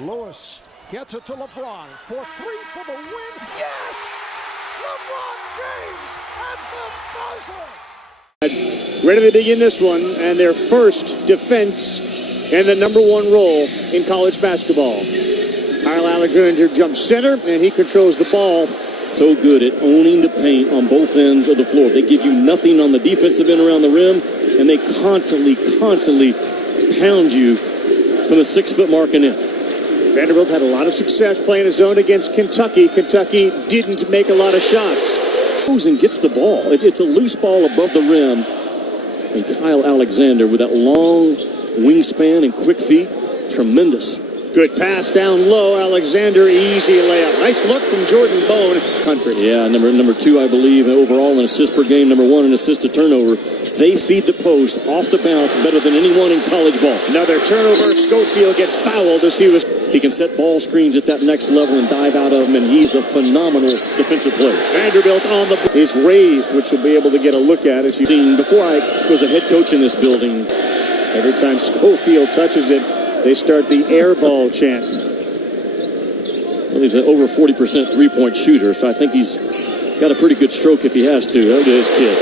Lewis gets it to LeBron for three for the win. Yes! LeBron James at the buzzer! Ready to begin this one, and their first defense and the number one role in college basketball. Kyle Alexander jumps center, and he controls the ball. So good at owning the paint on both ends of the floor. They give you nothing on the defensive end around the rim, and they constantly pound you from the 6-foot mark and in. Vanderbilt had a lot of success playing a zone against Kentucky. Kentucky didn't make a lot of shots. Susan gets the ball. It's a loose ball above the rim. And Kyle Alexander with that long wingspan and quick feet, tremendous. Good pass down low. Alexander, easy layup. Nice look from Jordan Bone. Country. Yeah, number 2, I believe, overall in assists per game. Number 1 in assist to turnover. They feed the post off the bounce better than anyone in college ball. Another turnover. Schofield gets fouled as he can set ball screens at that next level and dive out of them, and he's a phenomenal defensive player. Vanderbilt on the is raised, which you'll be able to get a look at as you've seen before. I was a head coach in this building. Every time Schofield touches it, they start the air ball chant. Well, he's an over 40% three-point shooter, so I think he's got a pretty good stroke if he has to. Look at this kid.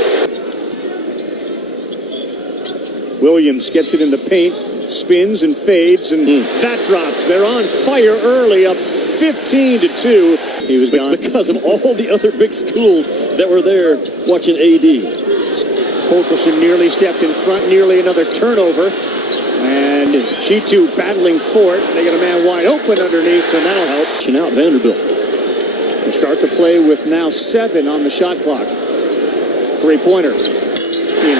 Williams gets it in the paint, spins and fades, and that drops. They're on fire early, up 15-2. He was gone because of all the other big schools that were there watching AD. Fulkerson nearly stepped in front, nearly another turnover. And she too battling for it. They got a man wide open underneath, and that'll help. Out Vanderbilt. They start to play with now 7 on the shot clock. Three-pointer. In.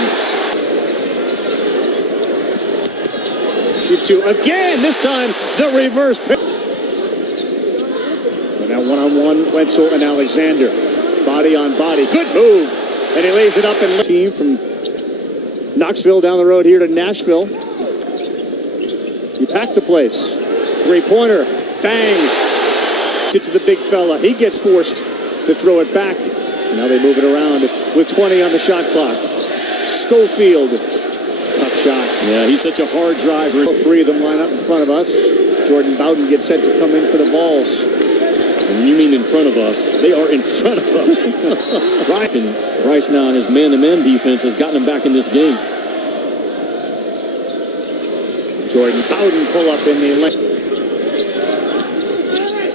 Shoot two again. This time the reverse pick. But now one-on-one, Wetzel and Alexander. Body on body. Good move. And he lays it up and team from Knoxville down the road here to Nashville. You pack the place. Three-pointer. Bang. To the big fella. He gets forced to throw it back. And now they move it around with 20 on the shot clock. Schofield. Tough shot. Yeah, he's such a hard driver. 3 of them line up in front of us. Jordan Bowden gets set to come in for the Vols. And you mean in front of us? They are in front of us. Right. And Bryce now, his man-to-man defense has gotten him back in this game. Jordan Bowden pull up in the lane.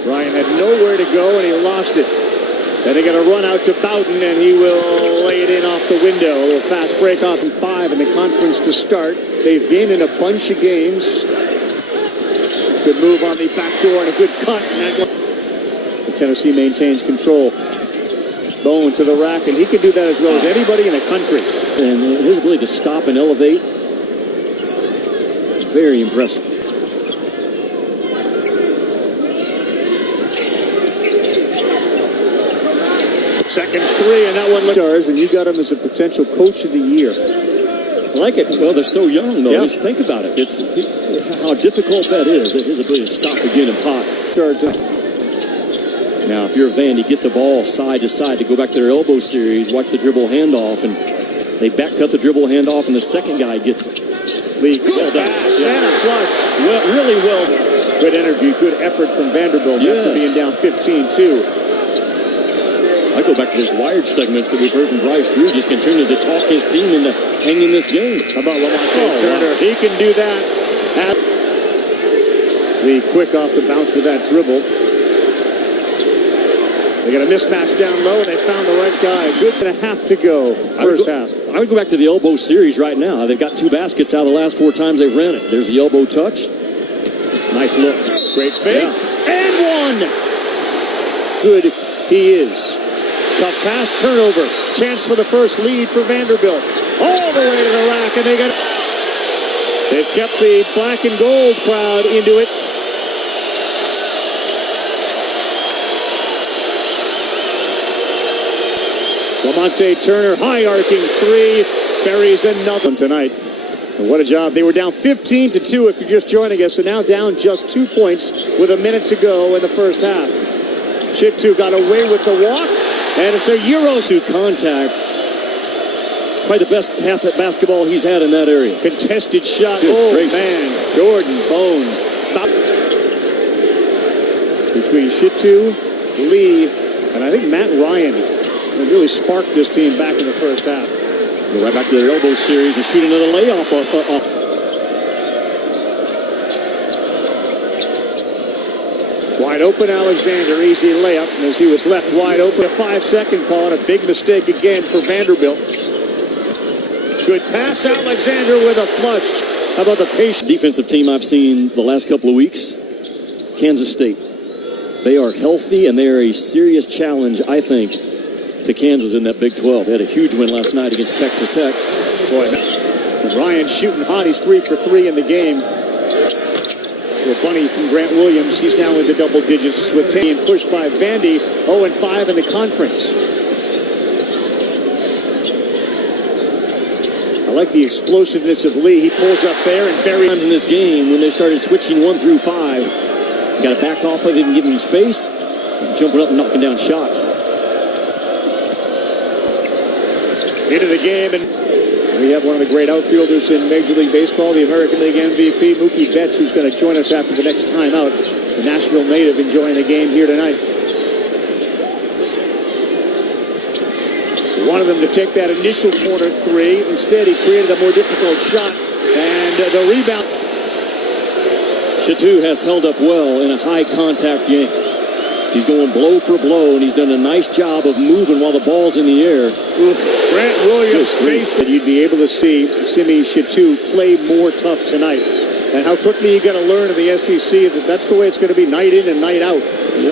Ryan had nowhere to go and he lost it. Then they got a run out to Bowden and he will lay it in off the window. A little fast break off in 5 in the conference to start. They've been in a bunch of games. Good move on the back door and a good cut. Tennessee maintains control. Bone to the rack, and he can do that as well as anybody in the country. And his ability to stop and elevate is very impressive. Second 3, and that one stars, and you got him as a potential coach of the year. I like it. Well, they're so young, though. Yep. Just think about it. It's how difficult that is. His ability to stop again and pop. Now, if you're Vandy, get the ball side to side to go back to their elbow series, watch the dribble handoff, and they back cut the dribble handoff, and the second guy gets it. Lee, well done. Center flush. Well, really well. Good energy, good effort from Vanderbilt after being down 15-2. I go back to those Wired segments that we've heard from Bryce Drew, just continuing to talk his team into hanging this game. How about Lamonte Turner? Wow. He can do that. Lee quick off the bounce with that dribble. They got a mismatch down low, and they found the right guy. Good and a half to go, first half. I would go back to the elbow series right now. They've got 2 baskets out of the last 4 times they've ran it. There's the elbow touch. Nice look. Great fake. Yeah. And one. Good he is. Tough pass, turnover. Chance for the first lead for Vanderbilt. All the way to the rack, and they've kept the black and gold crowd into it. Lamonte Turner, high arcing 3, buries another one tonight. And what a job. They were down 15-2 if you're just joining us, so now down just 2 points with a minute to go in the first half. Chitu got away with the walk, and it's a Euro suit contact. Probably the best half at basketball he's had in that area. Contested shot. Good oh, gracious. Man. Jordan Bone. between Shitu, Lee, and I think Matt Ryan. They really sparked this team back in the first half. Go right back to their elbow series and shoot another layoff. Wide open Alexander, easy layup, and as he was left wide open, a 5-second call, and a big mistake again for Vanderbilt. Good pass, Alexander with a flush. How about the patient defensive team I've seen the last couple of weeks? Kansas State. They are healthy, and they are a serious challenge, I think, to Kansas in that Big 12. They had a huge win last night against Texas Tech. Boy, Ryan shooting hot. He's 3 for 3 in the game. Well, Bunny from Grant Williams, he's now in the double digits with 10 and pushed by Vandy, 0-5 in the conference. I like the explosiveness of Lee. He pulls up there and buries in this game when they started switching 1 through 5. Got to back off of it and give him space. Jumping up and knocking down shots. Into the game, and we have one of the great outfielders in Major League Baseball, the American League MVP, Mookie Betts, who's going to join us after the next timeout. The Nashville native enjoying the game here tonight. We wanted them to take that initial corner 3. Instead, he created a more difficult shot, and the rebound. Shitu has held up well in a high-contact game. He's going blow for blow, and he's done a nice job of moving while the ball's in the air. Grant Williams face that you'd be able to see Simi Shitu play more tough tonight. And how quickly you got to learn in the SEC that that's the way it's going to be night in and night out. Yeah.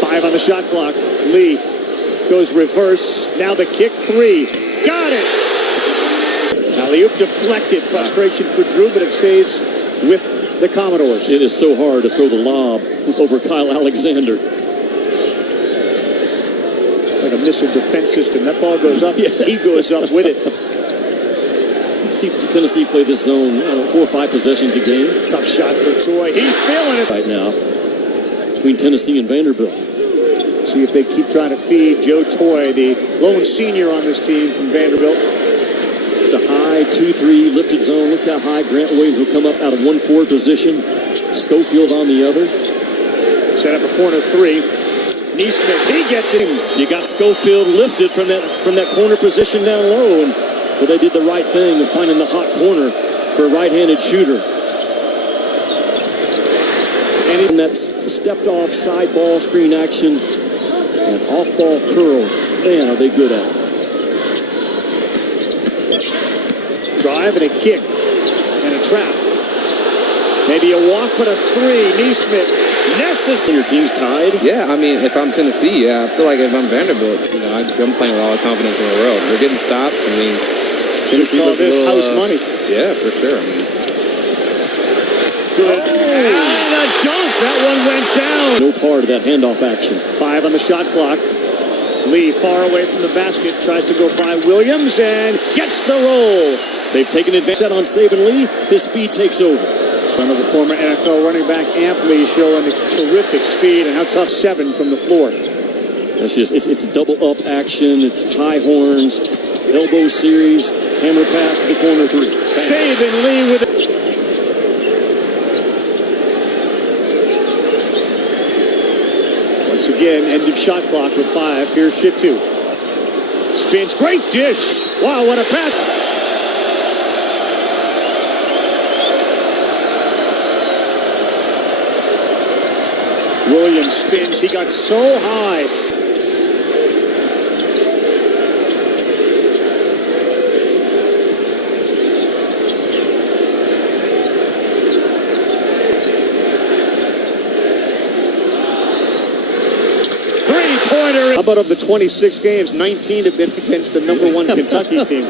5 on the shot clock. Lee goes reverse. Now the kick 3. Got it! Alley-oop deflected. Frustration for Drew, but it stays with the Commodores. It is so hard to throw the lob over Kyle Alexander. Like a missile defense system. That ball goes up. Yes. He goes up with it. Tennessee play this zone 4 or 5 possessions a game. Tough shot for Toy. He's feeling it right now between Tennessee and Vanderbilt. See if they keep trying to feed Joe Toy, the lone senior on this team from Vanderbilt. It's a high 2-3 lifted zone. Look how high Grant Williams will come up out of 1-4 position. Schofield on the other. Set up a corner 3. Neesmith, he gets it. You got Schofield lifted from that corner position down low, and well, they did the right thing of finding the hot corner for a right-handed shooter. And that stepped off side ball screen action and off ball curl. Man, are they good at it. Drive and a kick and a trap. Maybe a walk, but a 3. Neesmith, necessary. Your team's tied? Yeah, I mean, if I'm Tennessee, I feel like if I'm Vanderbilt, I'm playing with all the confidence in the world. We're getting stops. I mean, Tennessee call this house money. Yeah, for sure. I mean, good. And a dunk. That one went down. No part of that handoff action. 5 on the shot clock. Lee far away from the basket, tries to go by Williams and gets the roll. They've taken advantage on Saban Lee. His speed takes over. Son of the former NFL running back Amp Lee showing terrific speed and how tough 7 from the floor. That's just it's double up action. It's high horns, elbow series, hammer pass to the corner 3. Saban Lee with it. Once again, end of shot clock with 5. Here's Shitu. Spins, great dish. Wow, what a pass. Williams spins. He got so high. Three-pointer. How about of the 26 games, 19 have been against the number 1 Kentucky team.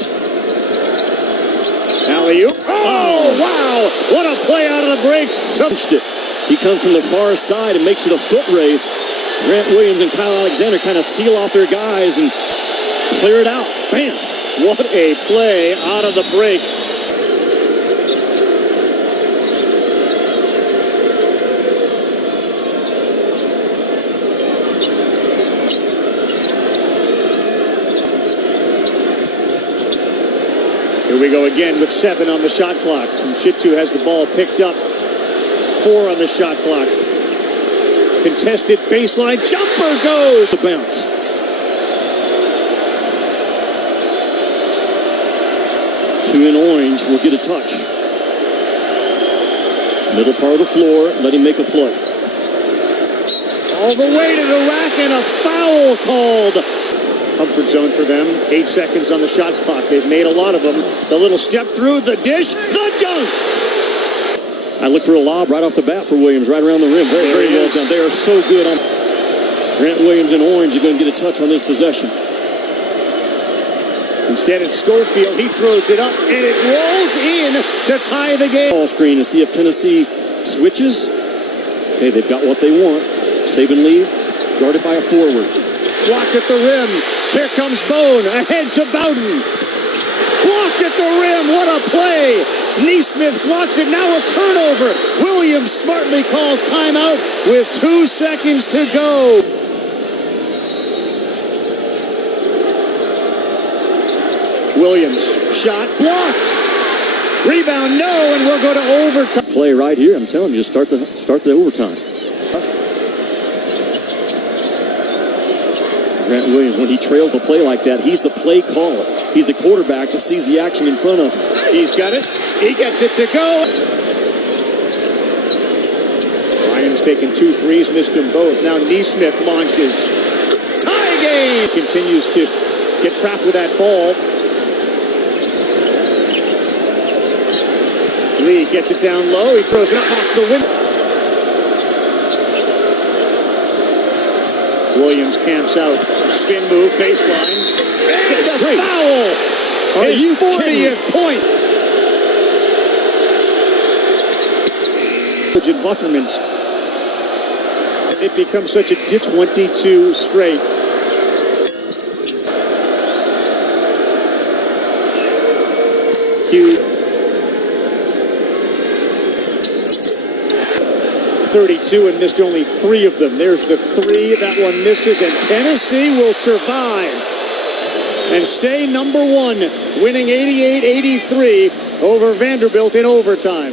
Alley-oop. Oh, wow. What a play out of the break. Touched it. He comes from the far side and makes it a foot race. Grant Williams and Kyle Alexander kind of seal off their guys and clear it out. Bam! What a play out of the break. Here we go again with 7 on the shot clock. And Shitu has the ball picked up. 4 on the shot clock. Contested baseline jumper goes. The bounce. Two in orange will get a touch. Middle part of the floor, let him make a play. All the way to the rack and a foul called. Comfort zone for them. 8 seconds on the shot clock. They've made a lot of them. The little step through, the dish, the dunk. I look for a lob right off the bat for Williams, right around the rim. Very, very well done. They are so good on. Grant Williams in orange are going to get a touch on this possession. Instead, it's Schofield. He throws it up, and it rolls in to tie the game. Ball screen to see if Tennessee switches. Okay, they've got what they want. Saban lead, guarded by a forward. Blocked at the rim. Here comes Bone. Ahead to Bowden. Blocked at the rim. What a play. Neesmith blocks it. Now a turnover. Williams smartly calls timeout with 2 seconds to go. Williams, shot blocked. Rebound, no, and we'll go to overtime. Play right here. I'm telling you, start the overtime. Grant Williams, when he trails the play like that, he's the play caller. He's the quarterback that sees the action in front of him. He's got it. He gets it to go. Ryan's taken 2 threes, missed them both. Now Neesmith launches. Tie game. Continues to get trapped with that ball. Lee gets it down low. He throws it up off the window. Williams camps out. Spin move, baseline. And the foul! His 40th point! Environments. It becomes such a 22 straight. Huge. 32 and missed only 3 of them. There's the 3. That one misses, and Tennessee will survive and stay number 1, winning 88-83 over Vanderbilt in overtime.